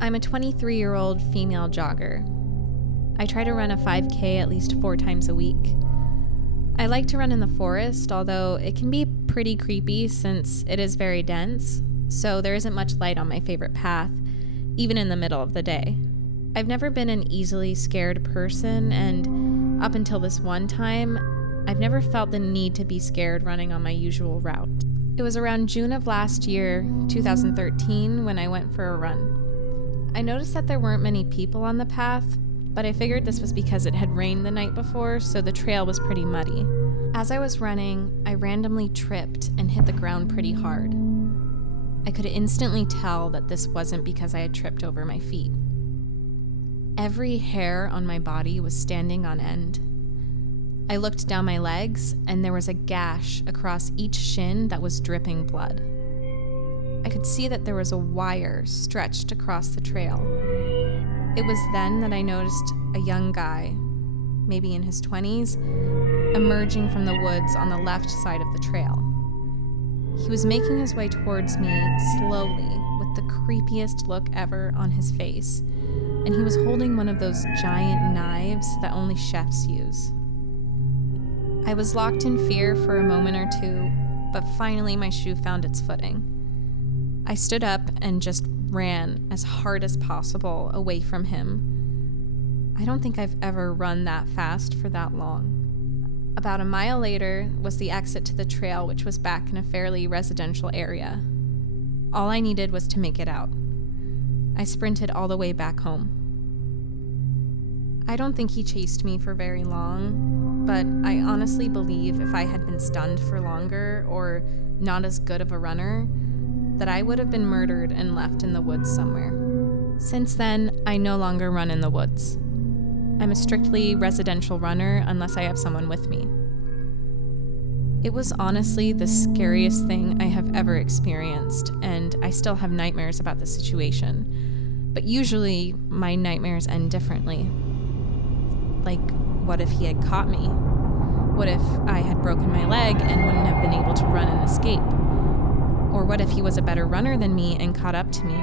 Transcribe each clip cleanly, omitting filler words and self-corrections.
I'm a 23-year-old female jogger. I try to run a 5K at least 4 times a week. I like to run in the forest, although it can be pretty creepy since it is very dense, so there isn't much light on my favorite path, even in the middle of the day. I've never been an easily scared person, and up until this one time, I've never felt the need to be scared running on my usual route. It was around June of last year, 2013, when I went for a run. I noticed that there weren't many people on the path, but I figured this was because it had rained the night before, so the trail was pretty muddy. As I was running, I randomly tripped and hit the ground pretty hard. I could instantly tell that this wasn't because I had tripped over my feet. Every hair on my body was standing on end. I looked down my legs, and there was a gash across each shin that was dripping blood. I could see that there was a wire stretched across the trail. It was then that I noticed a young guy, maybe in his 20s, emerging from the woods on the left side of the trail. He was making his way towards me slowly, with the creepiest look ever on his face, and he was holding one of those giant knives that only chefs use. I was locked in fear for a moment or two, but finally my shoe found its footing. I stood up and just ran as hard as possible away from him. I don't think I've ever run that fast for that long. About a mile later was the exit to the trail, which was back in a fairly residential area. All I needed was to make it out. I sprinted all the way back home. I don't think he chased me for very long, but I honestly believe if I had been stunned for longer or not as good of a runner, that I would have been murdered and left in the woods somewhere. Since then, I no longer run in the woods. I'm a strictly residential runner unless I have someone with me. It was honestly the scariest thing I have ever experienced, and I still have nightmares about the situation. But usually, my nightmares end differently. Like, what if he had caught me? What if I had broken my leg and wouldn't have been able to run and escape? Or what if he was a better runner than me and caught up to me?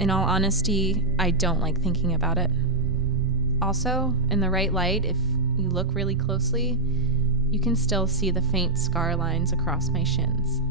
In all honesty, I don't like thinking about it. Also, in the right light, if you look really closely, you can still see the faint scar lines across my shins.